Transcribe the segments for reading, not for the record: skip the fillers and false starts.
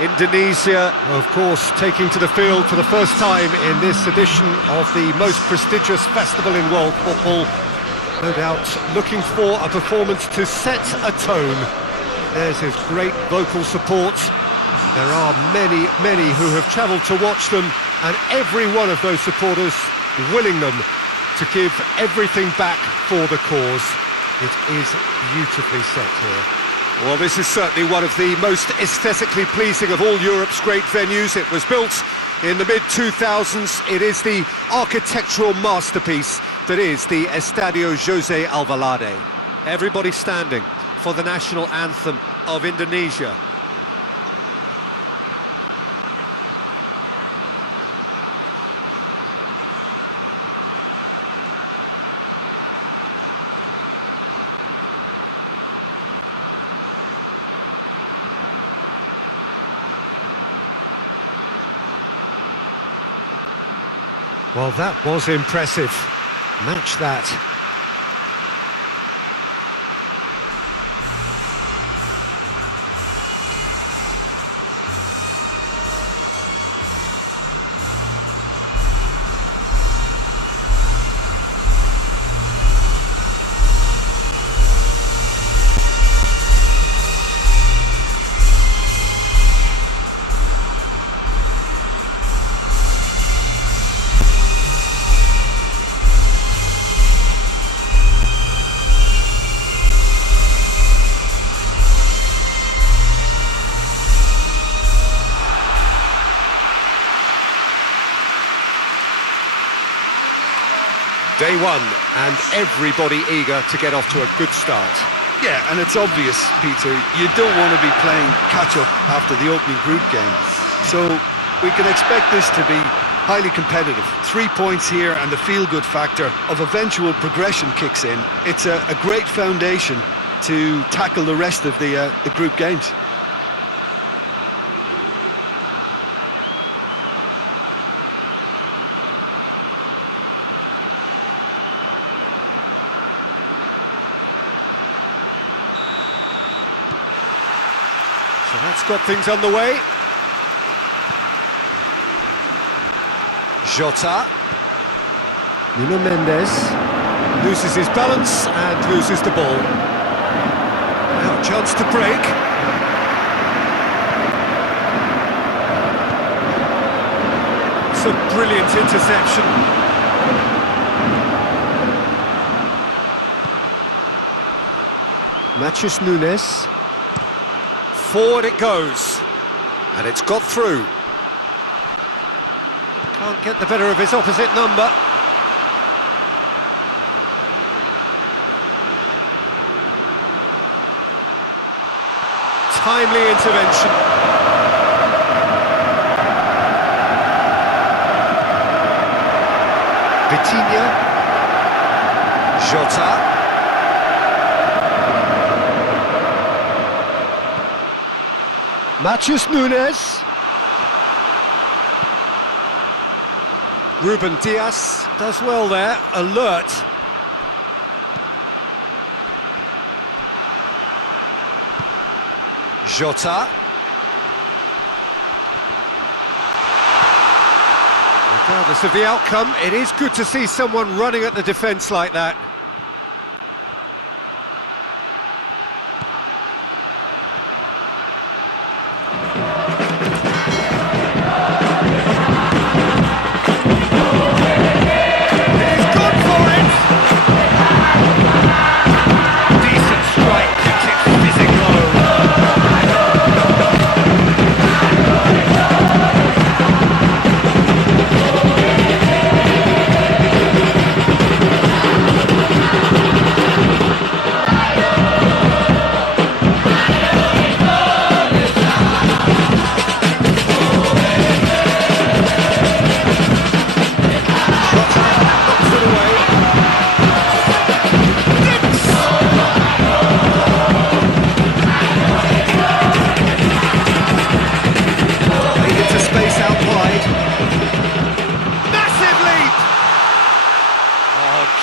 Indonesia, of course, taking to the field for the first time in this edition of the most prestigious festival in world football. No doubt looking for a performance to set a tone. There's his great vocal support. There are many who have travelled to watch them, and every one of those supporters willing them to give everything back for the cause. It is beautifully set here. Well, this is certainly one of the most aesthetically pleasing of all Europe's great venues. It was built in the mid-2000s. It is the architectural masterpiece that is the Estadio José Alvalade. Everybody standing for the national anthem of Indonesia. Well, that was impressive. Match that. Day one, and everybody eager to get off to a good start. Yeah, and it's obvious, Peter, you don't want to be playing catch-up after the opening group game. So we can expect this to be highly competitive. 3 points here and the feel-good factor of eventual progression kicks in. It's a great foundation to tackle the rest of the group games. So that's got things on the way. Jota. Nuno Mendes loses his balance and loses the ball. Now a chance to break. It's a brilliant interception. Matheus Nunes. Forward it goes, and it's got through. Can't get the better of his opposite number. Timely intervention. Vitinha. Jota. Matheus Nunes. Ruben Dias does well there, alert. Jota. Regardless of the outcome, it is good to see someone running at the defence like that.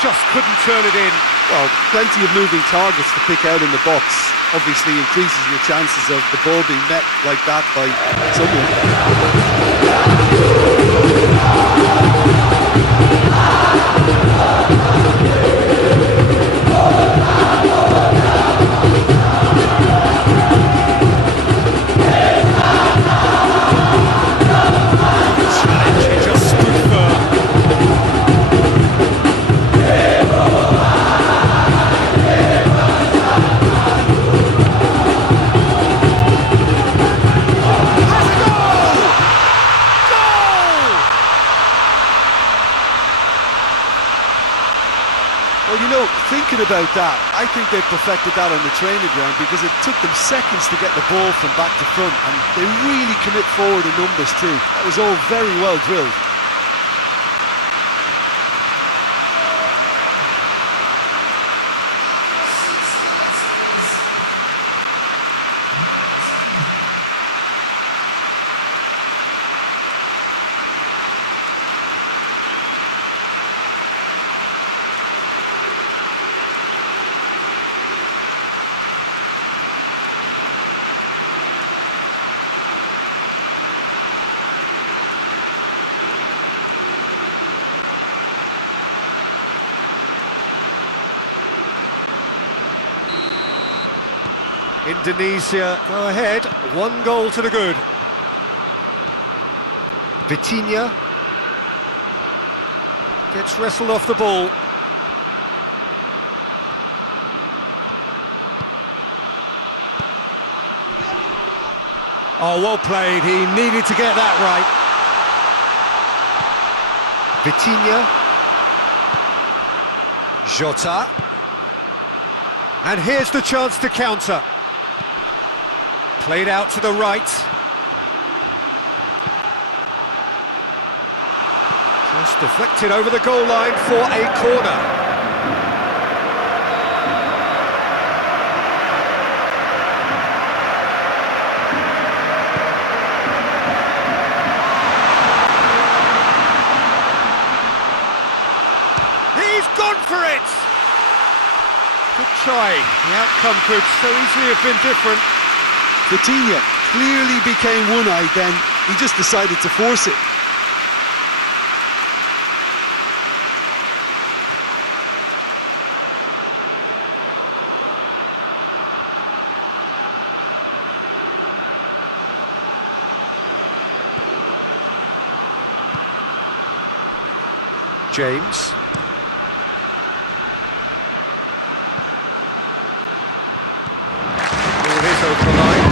Just couldn't turn it in. Well, plenty of moving targets to pick out in the box. obviously increases your chances of the ball being met like that by someone. Challenge, just stood firm. Well, you know, thinking about that, I think they perfected that on the training ground because it took them seconds to get the ball from back to front, and they really commit forward in numbers too. That was all very well drilled. Indonesia go ahead, 1 goal to the good. Vitinha gets wrestled off the ball. Oh, well played, he needed to get that right. Vitinha. Jota. And here's the chance to counter. Played out to the right. Just deflected over the goal line for a corner. He's gone for it! Good try. The outcome could so easily have been different. Vitinha clearly became one-eyed then. He just decided to force it. James. It is over the line.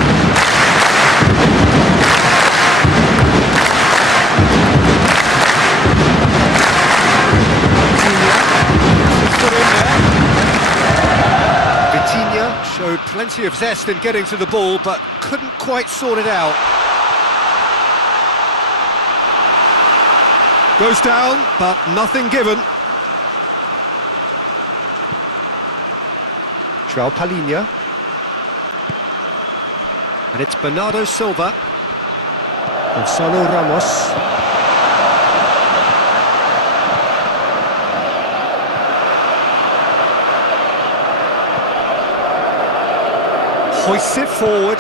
Put in there. Vitinha showed plenty of zest in getting to the ball, but couldn't quite sort it out. Goes down, but nothing given. João Palhinha. And it's Bernardo Silva. Gonzalo Ramos. Hoists it forward.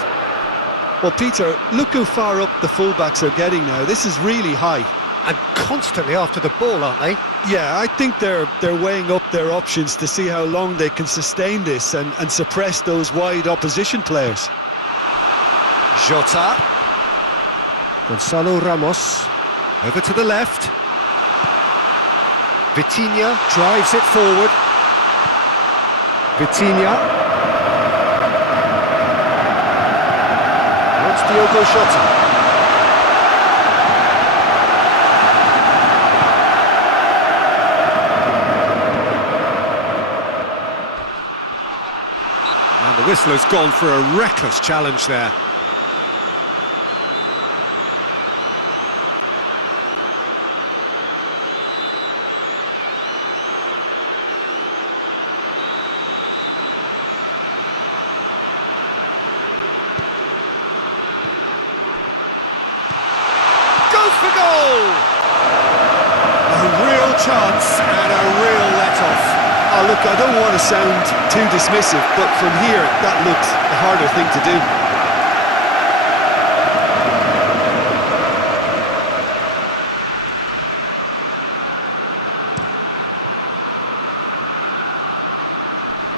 Well, Peter, look how far up the fullbacks are getting now. This is really high. And constantly after the ball, aren't they? Yeah, I think they're weighing up their options to see how long they can sustain this and suppress those wide opposition players. Jota. Gonzalo Ramos. Over to the left. Vitinha drives it forward. Vitinha. Wants Diogo Jota. The whistler's gone for a reckless challenge there. Goes for goal! A real chance and a real let-off. Oh, look, I don't want to sound too dismissive, but from here, that looked a harder thing to do.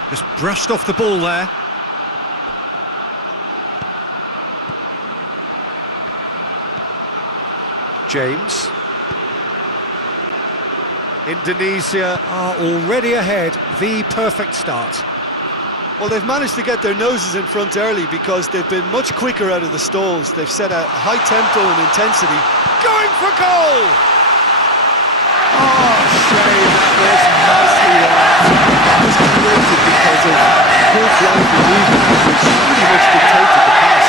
Just brushed off the ball there. James. Indonesia are already ahead, the perfect start. Well, they've managed to get their noses in front early because they've been much quicker out of the stalls. They've set a high tempo and intensity. Going for goal! Oh, shame, that was nicely wrapped. That was created because of good lively movement, which pretty much dictated the pass.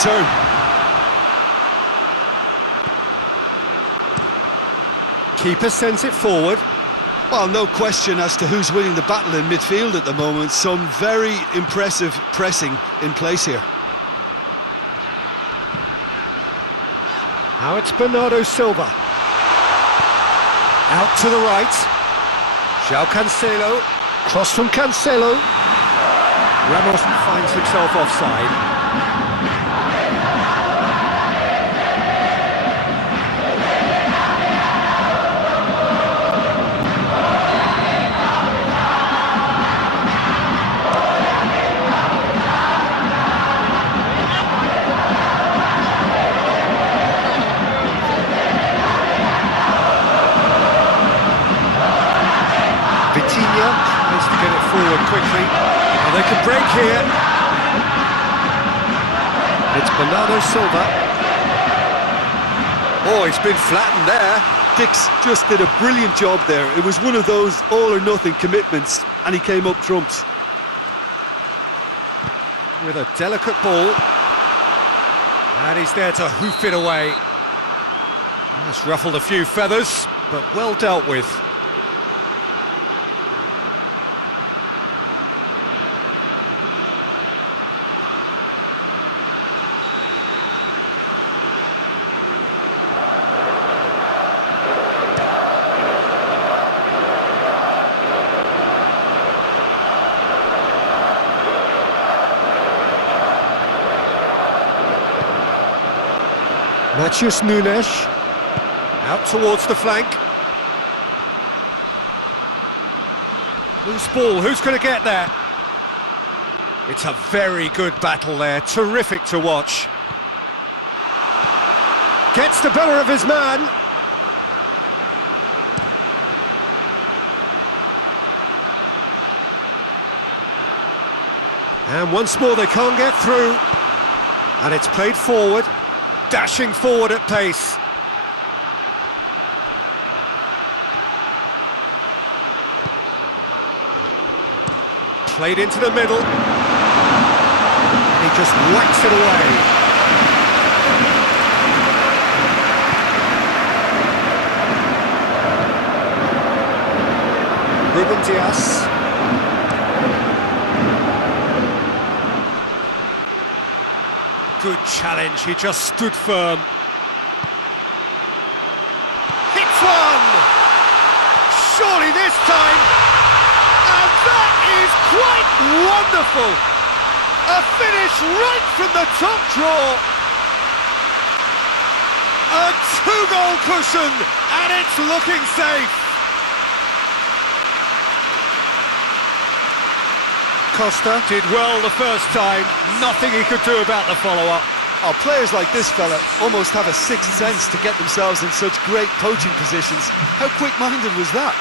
Turn. Keeper sends it forward. Well, no question as to who's winning the battle in midfield at the moment. Some very impressive pressing in place here. Now it's Bernardo Silva. Out to the right. João Cancelo. Cross from Cancelo. Ramos finds himself offside. Tries to get it forward quickly. Oh, they can break here. It's Bernardo Silva. Oh, he's been flattened there. Dix just did a brilliant job there. It was one of those all-or-nothing commitments, and he came up trumps. With a delicate ball. And he's there to hoof it away. That's ruffled a few feathers, but well dealt with. Matheus Nunes, out towards the flank. Loose ball, who's going to get there? It's a very good battle there, terrific to watch. Gets the better of his man. And once more they can't get through. And it's played forward. Dashing forward at pace. Played into the middle. He just whacks it away. Ruben Dias. Good challenge, he just stood firm. Hits one! Surely this time! And that is quite wonderful! A finish right from the top draw! A two-goal cushion, and it's looking safe. Costa did well the first time, nothing he could do about the follow-up. Oh, players like this fella almost have a sixth sense to get themselves in such great poaching positions. How quick-minded was that?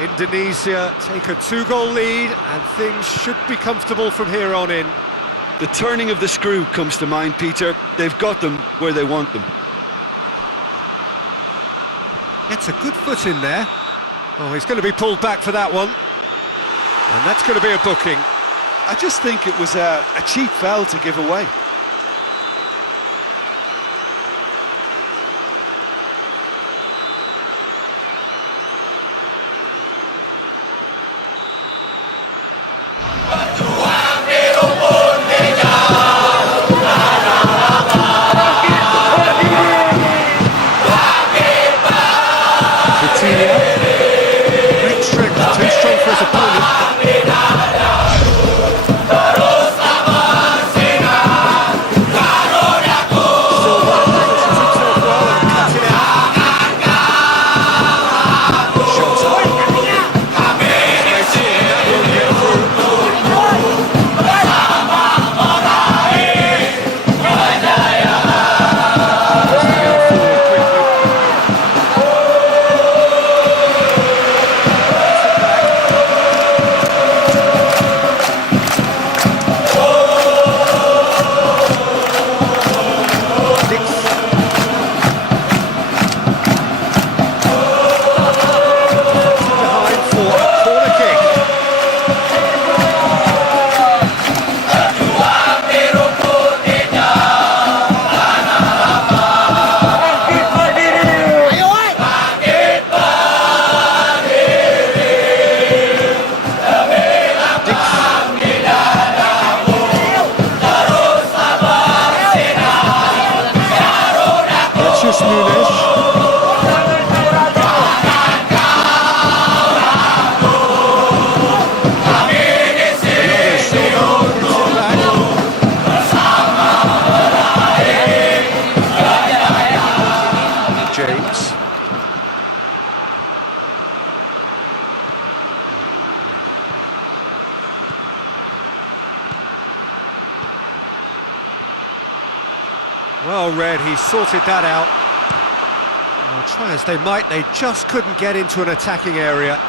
Indonesia take a two-goal lead, and things should be comfortable from here on in. The turning of the screw comes to mind, Peter. They've got them where they want them. Gets a good foot in there. Oh, he's going to be pulled back for that one. And that's going to be a booking. I just think it was a cheap foul to give away. Great strength, too strong for his opponent. Well read, he sorted that out. Well, try as they might, they just couldn't get into an attacking area.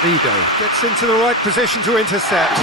Vido gets into the right position to intercept.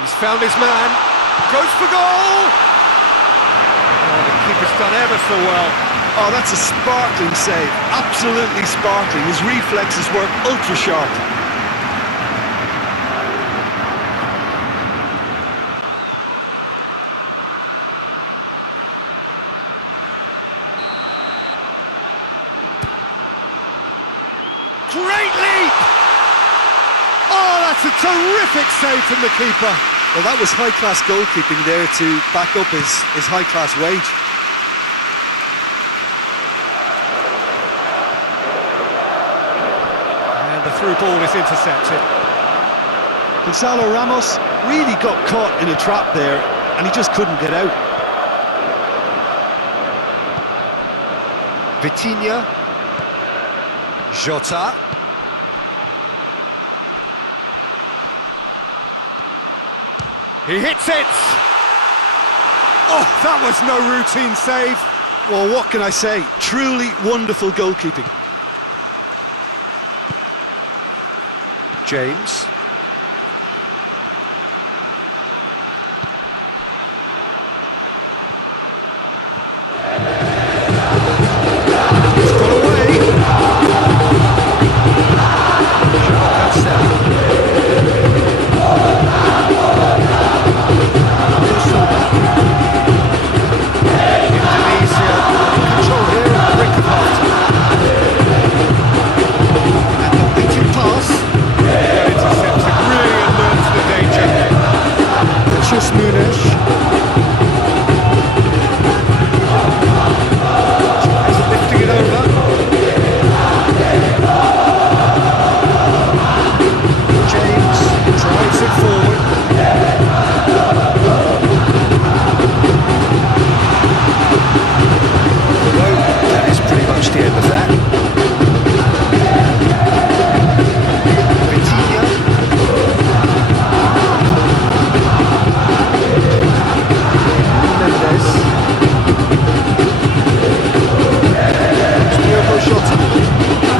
He's found his man, goes for goal! Oh, the keeper's done ever so well. Oh, that's a sparkling save. Absolutely sparkling. His reflexes work ultra sharp. Great leap! Oh, that's a terrific save from the keeper. Well, that was high-class goalkeeping there to back up his high-class wage. And the through ball is intercepted. Gonzalo Ramos really got caught in a trap there, and he just couldn't get out. Vitinha. Jota. He hits it! Oh, that was no routine save. Well, what can I say? Truly wonderful goalkeeping. James. It's got away. Indonesia control here at the brink of half-time. And the waiting pass. Well intercepted, really alerts the danger. Just Munish. Tries lifting it over. James drives it forward. Well, that is pretty much the end of that. Vitinha. Mendes. Yuukk shot.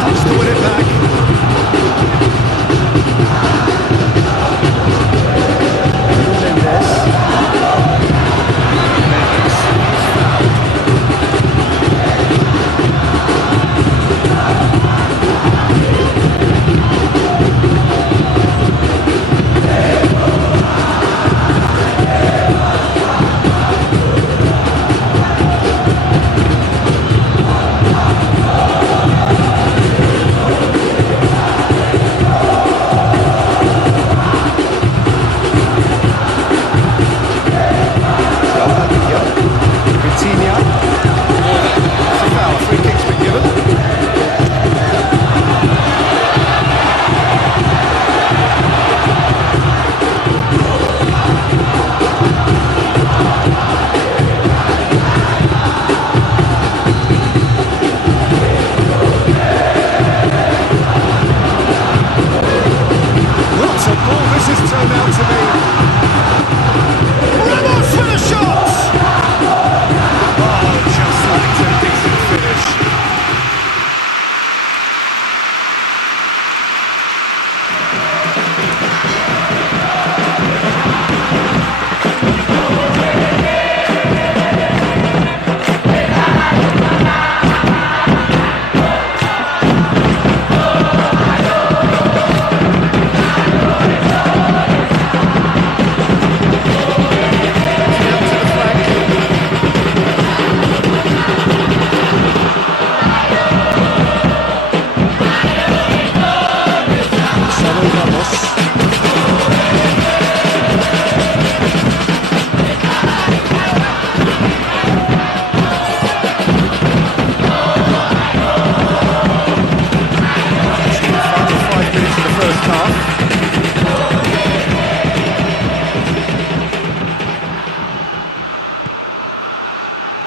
Has to win it back. Mendes.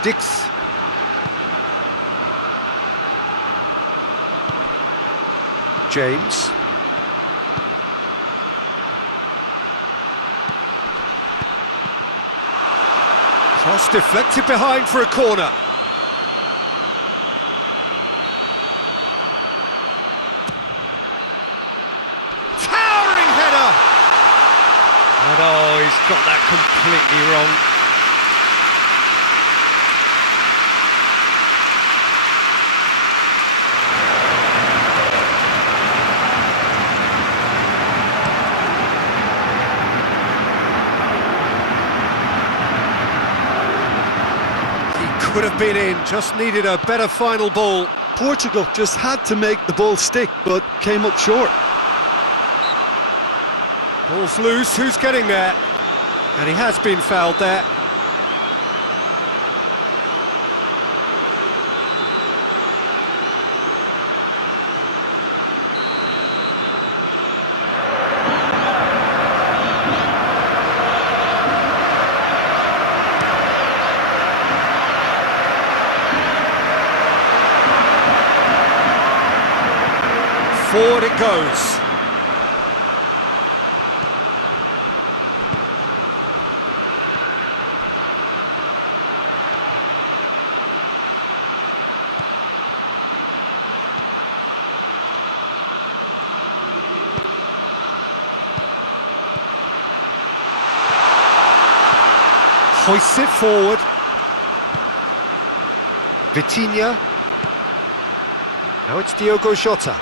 Dix. James. Cross deflected behind for a corner. Towering header! And oh, he's got that completely wrong. could have been in, just needed a better final ball. Portugal just had to make the ball stick, but came up short. Ball's loose, who's getting there? And he has been fouled there. Forward it goes. Hoists it forward. Vitinha. Now it's Diogo Jota.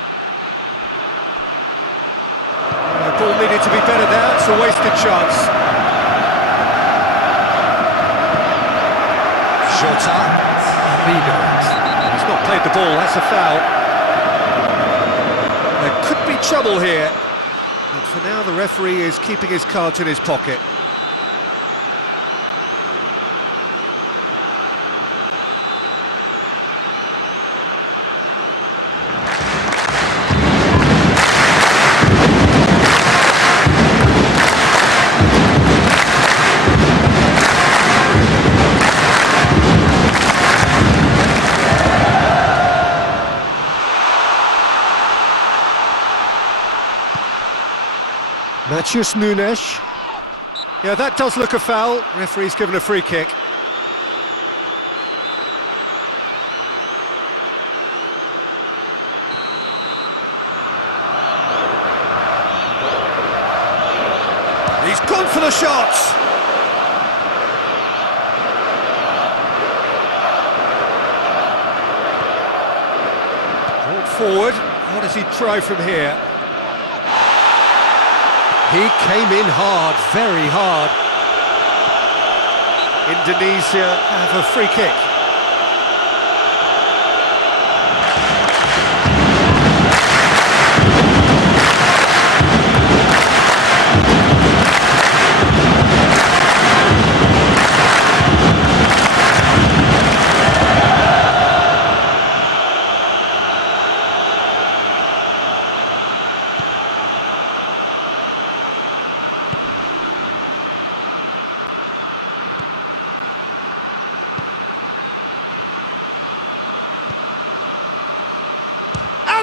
The ball needed to be better there, it's a wasted chance. Jota. He's not played the ball, that's a foul. There could be trouble here. But for now the referee is keeping his cards in his pocket. Matheus Nunes. Yeah, that does look a foul. Referee's given a free kick. He's gone for the shots. Brought forward. What does he try from here? He came in hard, very hard. Indonesia have a free kick.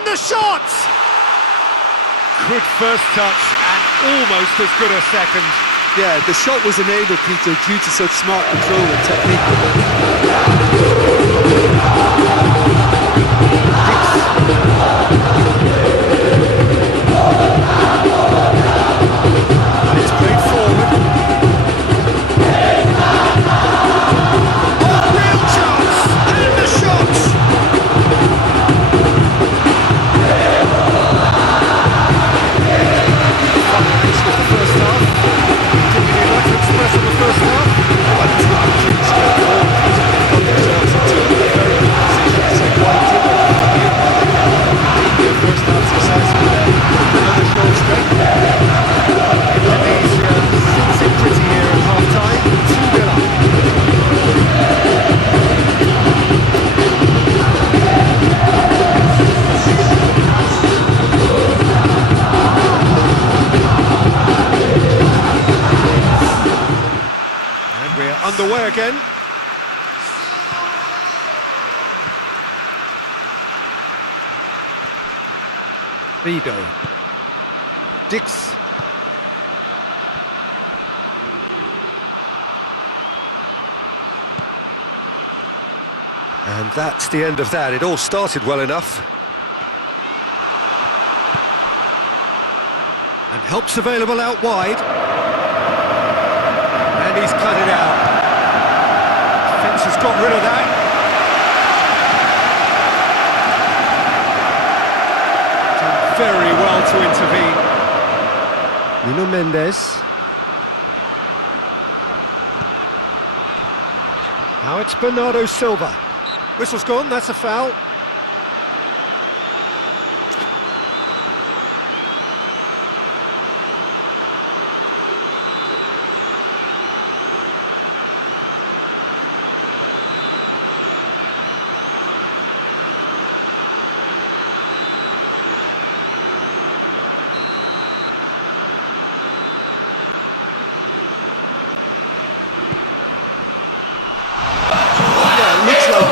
The shot! Good first touch and almost as good a second. Yeah, the shot was enabled, Peter, due to such smart control and technique. And it's played forward. Oh, real chance! And the shot! Underway again. Vido. Dix. And that's the end of that. It all started well enough. And help's available out wide. And he's cut it out. Defence has got rid of that. Done very well to intervene. Nuno Mendes. Now it's Bernardo Silva. Whistle's gone, that's a foul.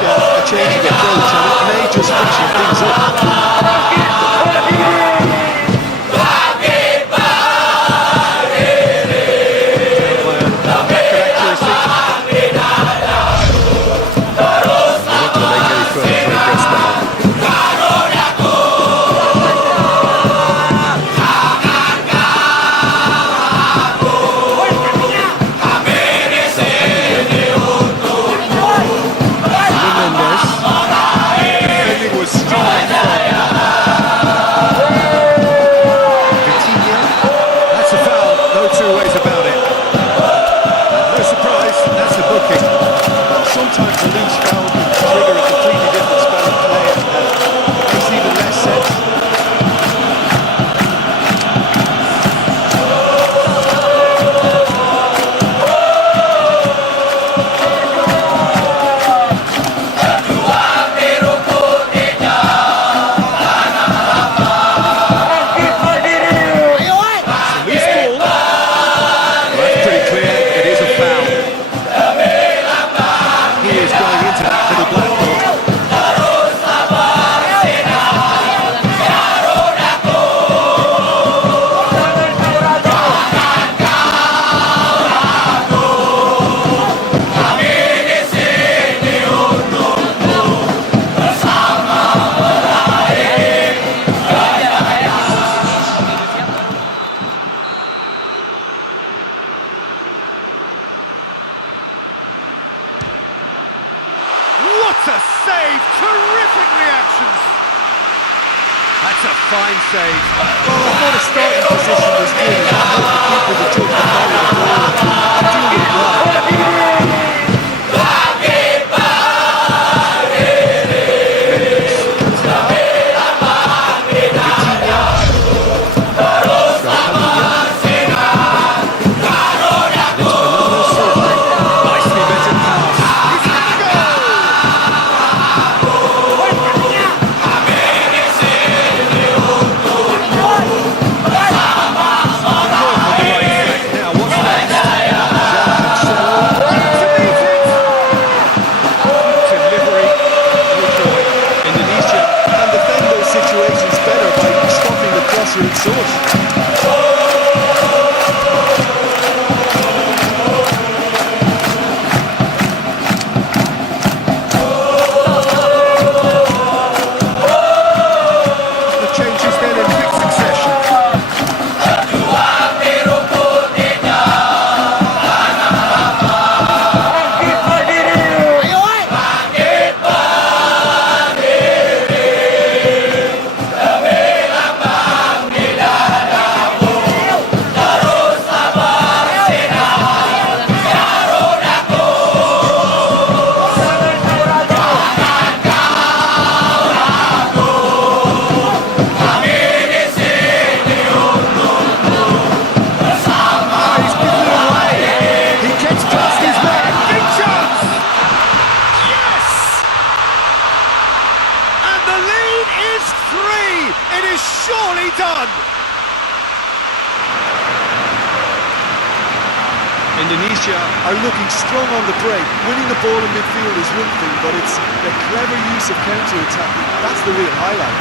A change of approach, and it may just freshen things up. Sometimes a loose foul can trigger a completely different spell of play, and it makes even less sense. It's a loose ball. Well, that's pretty clear. It is a foul. He is going into that little black ball. What a save! Terrific reactions! That's a fine save. Well, I thought a starting position was good. It helped the keeper to jump and carry the ball and do it well. Indonesia are looking strong on the break. Winning the ball in midfield is one thing, but it's the clever use of counter-attacking. That's the real highlight.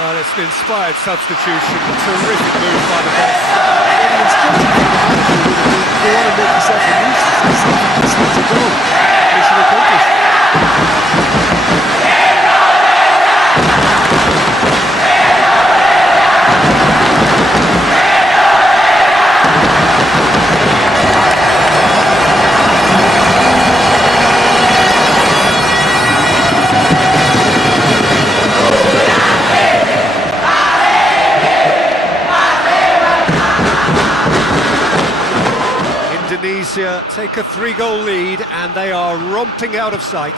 Well, it's an inspired substitution. Terrific move by the boss. The instruction from the manager would have been, they want to make yourself a nuisance. They simply just need to go. Mission accomplished. Indonesia take a 3-goal lead and they are romping out of sight.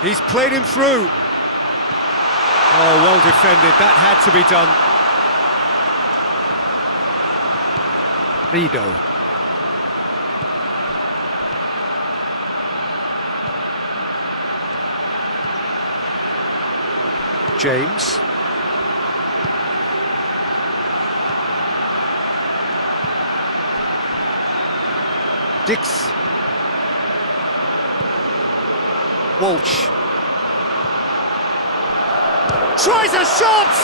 He's played him through. Oh, well defended, that had to be done. Rido. James. Dix. Walsh. Tries a shot!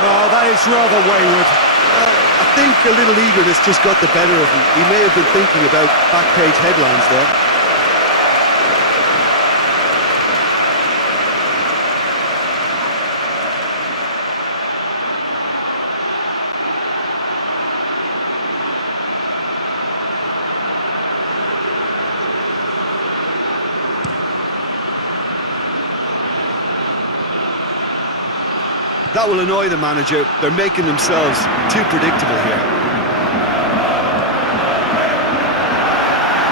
Oh, that is rather wayward. I think a little eagerness just got the better of him. He may have been thinking about back page headlines there. That will annoy the manager. They're making themselves too predictable here.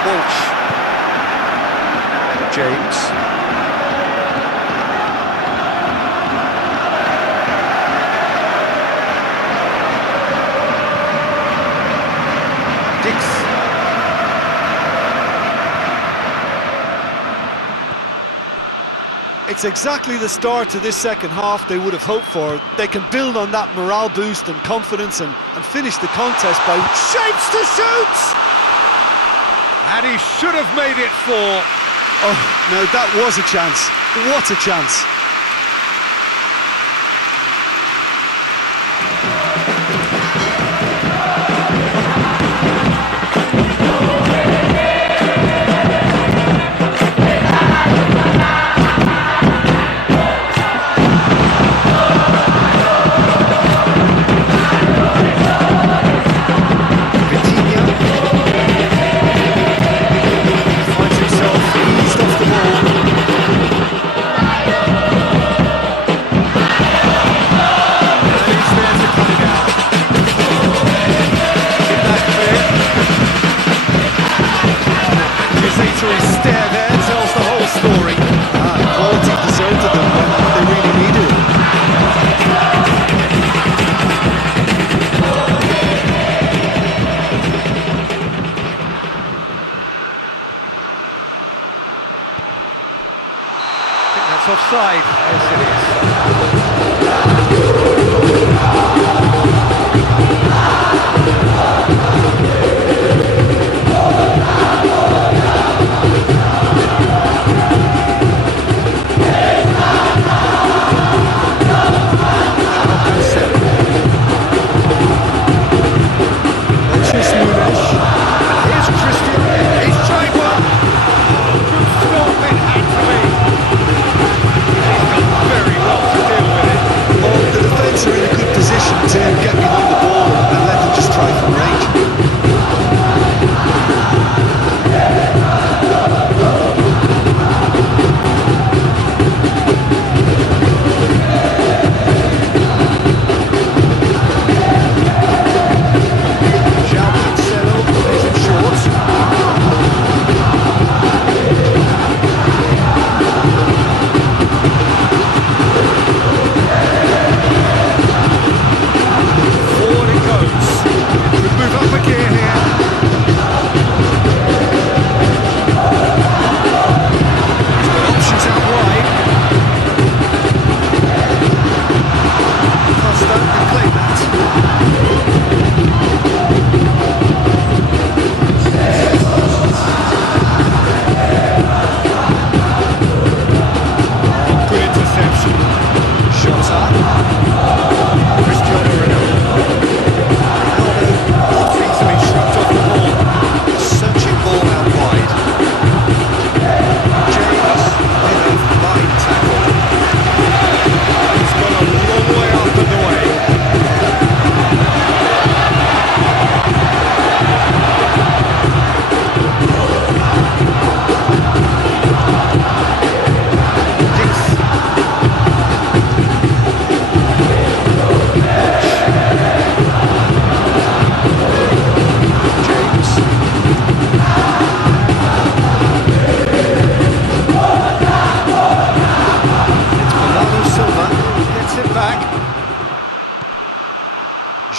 Walsh. James. Dix. It's exactly the start to this second half they would have hoped for. They can build on that morale boost and confidence and finish the contest by Shapes to shoot! And he should have made it 4. Oh, now that was a chance. What a chance. That's offside. Yes, it is.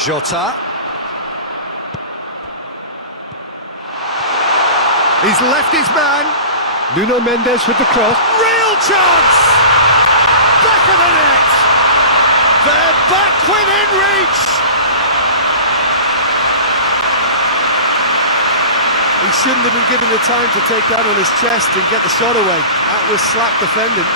Jota. He's left his man. Nuno Mendes with the cross. Real chance! Back of the net! They're back within reach! He shouldn't have been given the time to take that on his chest and get the shot away. That was slack defending.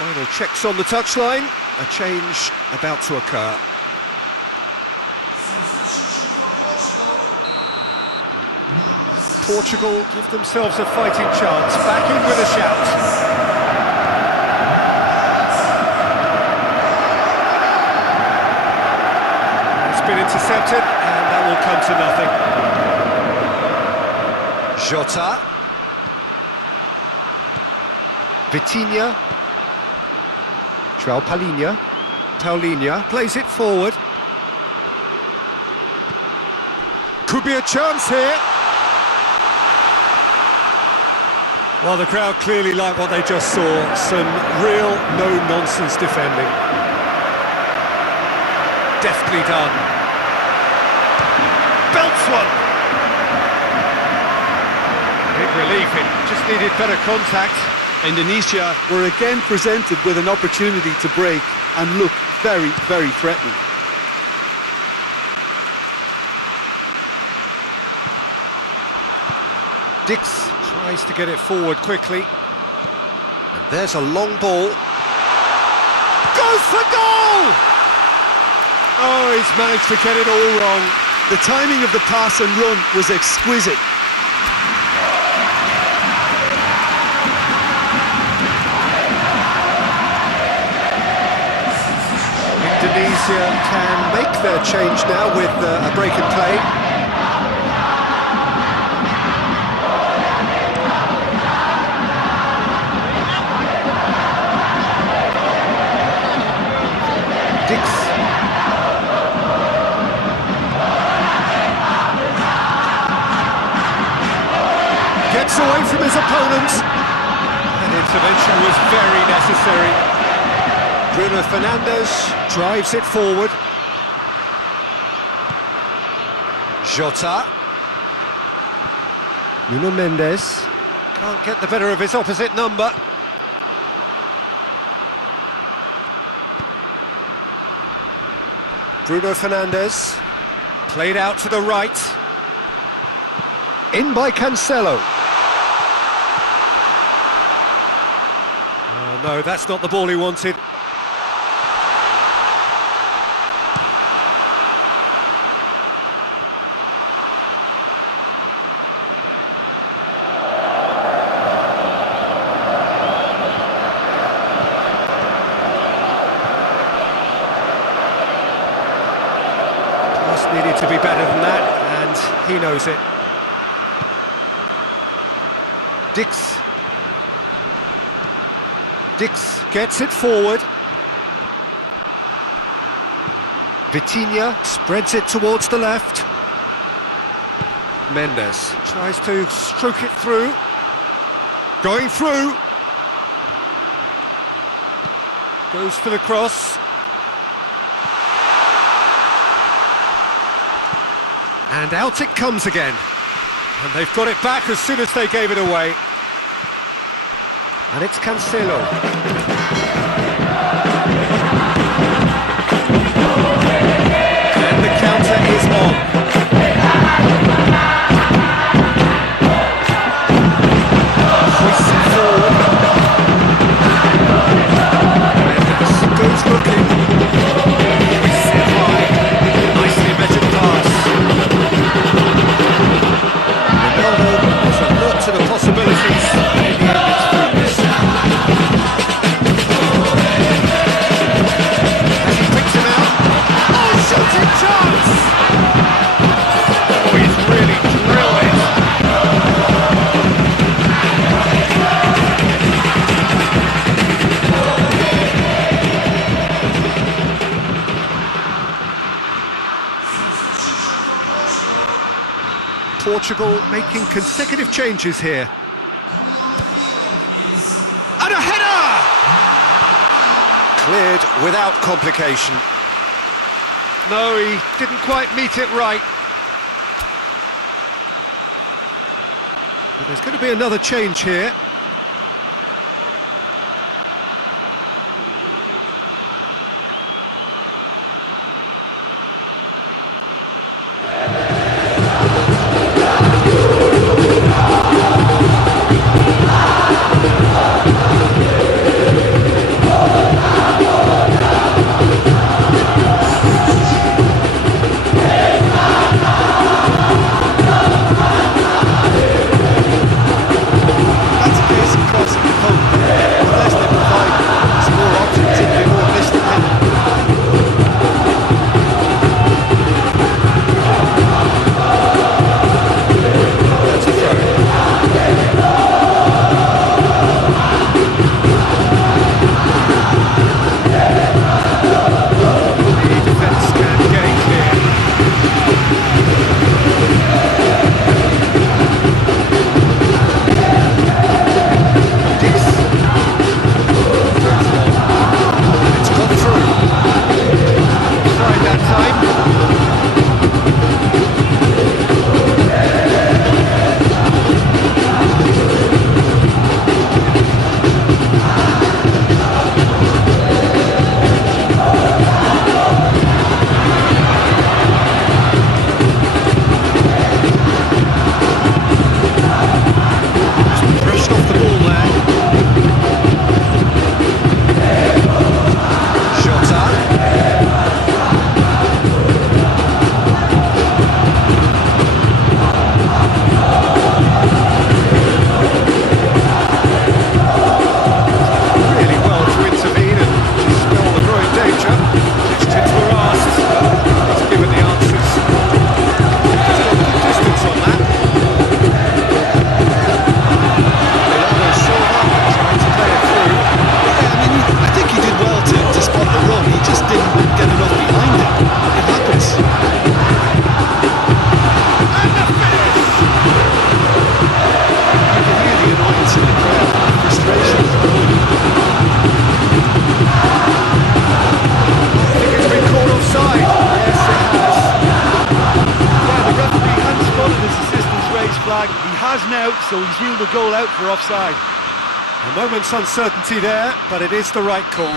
Final checks on the touchline. A change about to occur. Portugal give themselves a fighting chance. Back in with a shout. It's been intercepted, and that will come to nothing. Jota. Vitinha. João Paulinha plays it forward. Could be a chance here. Well, the crowd clearly like what they just saw. Some real no-nonsense defending. Deftly done. Belts one. Big relief, it just needed better contact. Indonesia were again presented with an opportunity to break and look very, very threatening. Dix tries to get it forward quickly. And there's a long ball. Goes for goal! Oh, he's managed to get it all wrong. The timing of the pass and run was exquisite. Indonesia can make their change now with a break in play. Dix. Gets away from his opponent. That intervention was very necessary. Bruno Fernandes drives it forward. Jota. Nuno Mendes can't get the better of his opposite number. Bruno Fernandes played out to the right. In by Cancelo. Oh no, that's not the ball he wanted. Needed to be better than that, and he knows it. Dix gets it forward. Vitinha spreads it towards the left. Mendes tries to stroke it through. Going through. Goes for the cross. And out it comes again. And they've got it back as soon as they gave it away. And it's Cancelo. And the counter is on. Hoists it forward. Mendes goes looking. Hoists it high. Nicely measured pass. To the possibilities, and in the end it's fruitless. As he picks him out, oh, shooting chance! Portugal making consecutive changes here. And a header! Cleared without complication. No, he didn't quite meet it right. But there's going to be another change here. So he's ruled the goal out for offside. A moment's uncertainty there, but it is the right call.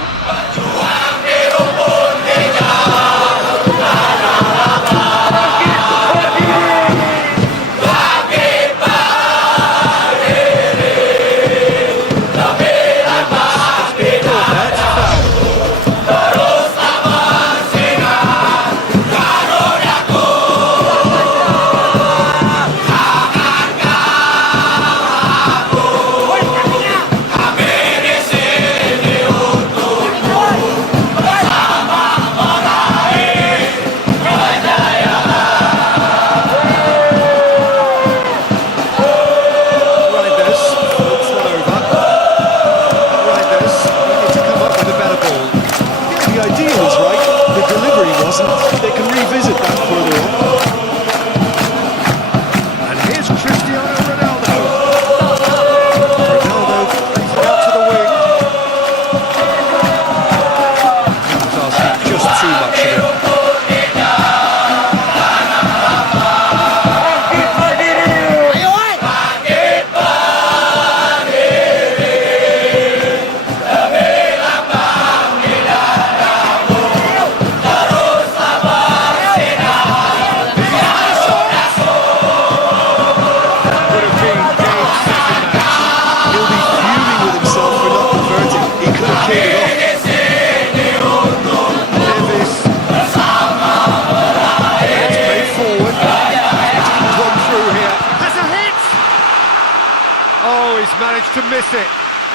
Managed to miss it.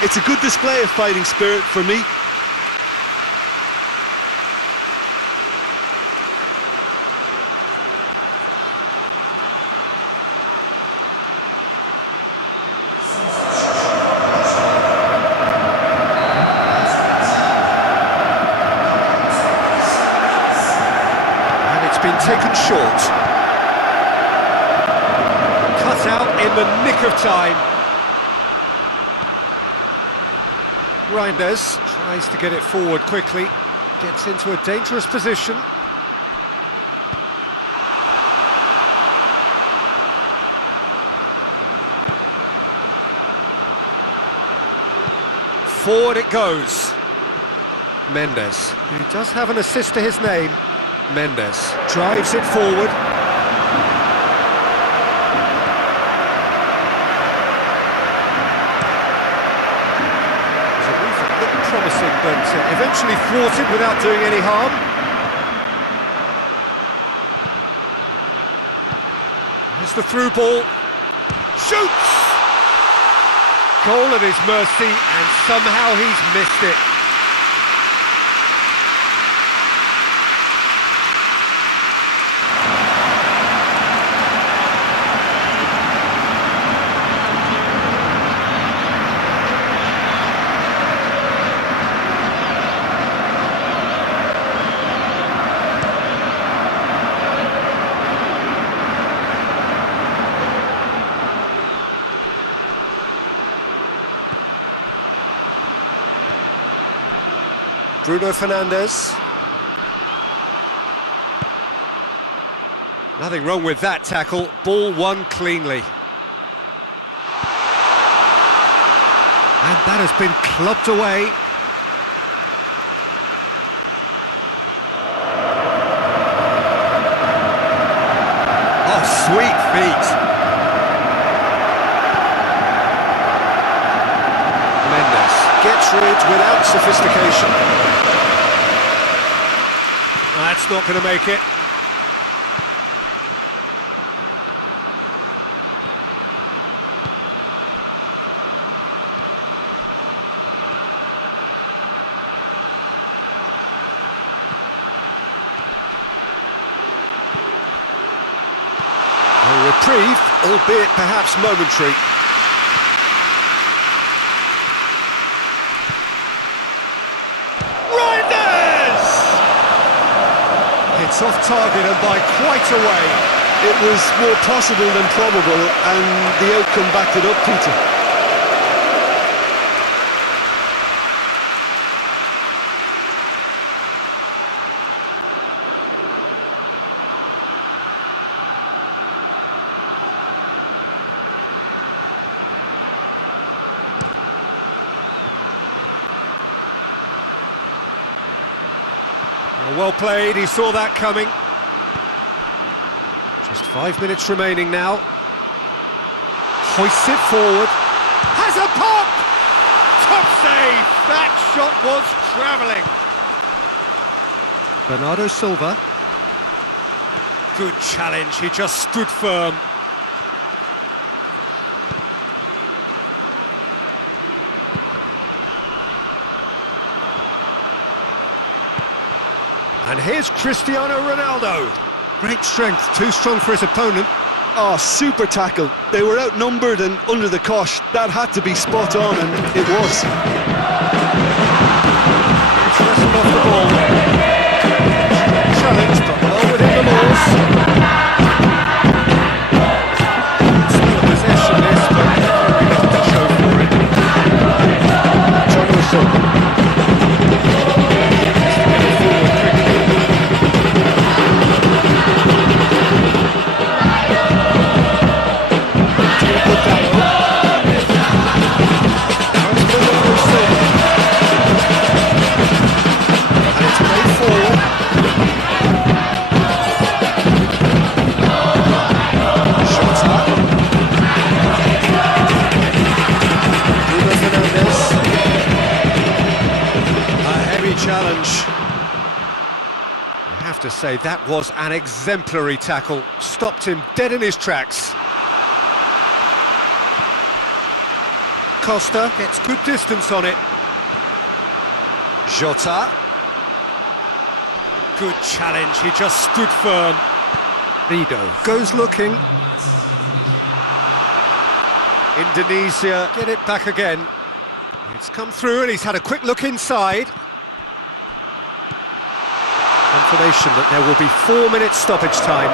It's a good display of fighting spirit for me. And it's been taken short. in the nick of time. Reinders tries to get it forward quickly, gets into a dangerous position. Forward it goes. Mendes, who does have an assist to his name. Mendes drives it forward. Promising, but eventually thwarted without doing any harm. Here's the through ball. Shoots! Goal at his mercy, and somehow he's missed it. Bruno Fernandes. Nothing wrong with that tackle. Ball won cleanly. And that has been clubbed away. Oh, sweet feet. Mendes gets rid without sophistication. That's not going to make it. A reprieve, albeit perhaps momentary. It's off target and by quite a way. It was more possible than probable, and the outcome backed it up, Peter. Well played, he saw that coming. Just 5 minutes remaining now. Hoists it forward. Has a pop! Top save! That shot was travelling. Bernardo Silva. Good challenge, he just stood firm. And here's Cristiano Ronaldo. Great strength, too strong for his opponent. Oh, super tackle. They were outnumbered and under the cosh. That had to be spot on, and it was. It's wrestled off the ball. Challenge, but well within the laws. Still a possession, this, but very little to show for it. John Wilson. Challenge. You have to say that was an exemplary tackle. Stopped him dead in his tracks. Costa gets good distance on it. Jota. Good challenge, he just stood firm. Rido goes looking. Indonesia get it back again. It's come through and he's had a quick look inside. Confirmation that there will be 4 minutes stoppage time.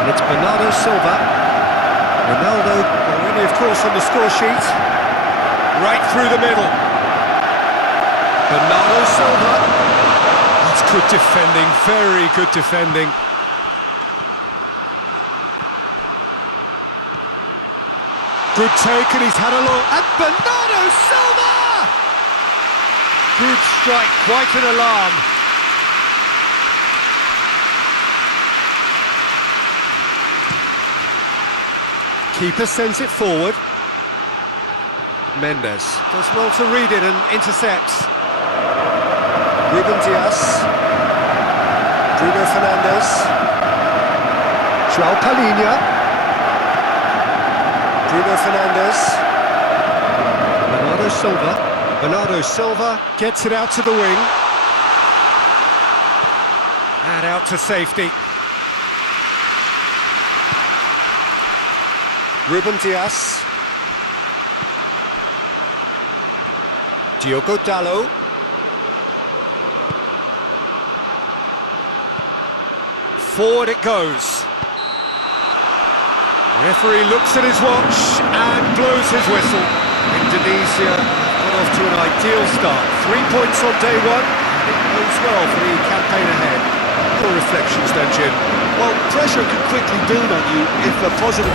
And it's Bernardo Silva. Ronaldo already, of course, on the score sheet. Right through the middle. Bernardo Silva. That's good defending, very good defending. Good take, and he's had a look. And Bernardo Silva! Good strike, quite an alarm. Keeper sends it forward. Mendes does well to read it and intercepts. Ruben Dias. Bruno Fernandes. João Palhinha. Bruno Fernandes. Bernardo Silva. Bernardo Silva gets it out to the wing. And out to safety. Ruben Dias. Diogo Dalot. Forward it goes. Referee looks at his watch and blows his whistle. Indonesia got off to an ideal start. 3 points on day one. It goes well for the campaign ahead. Your reflections then, Jim? Well, pressure can quickly build on you if a positive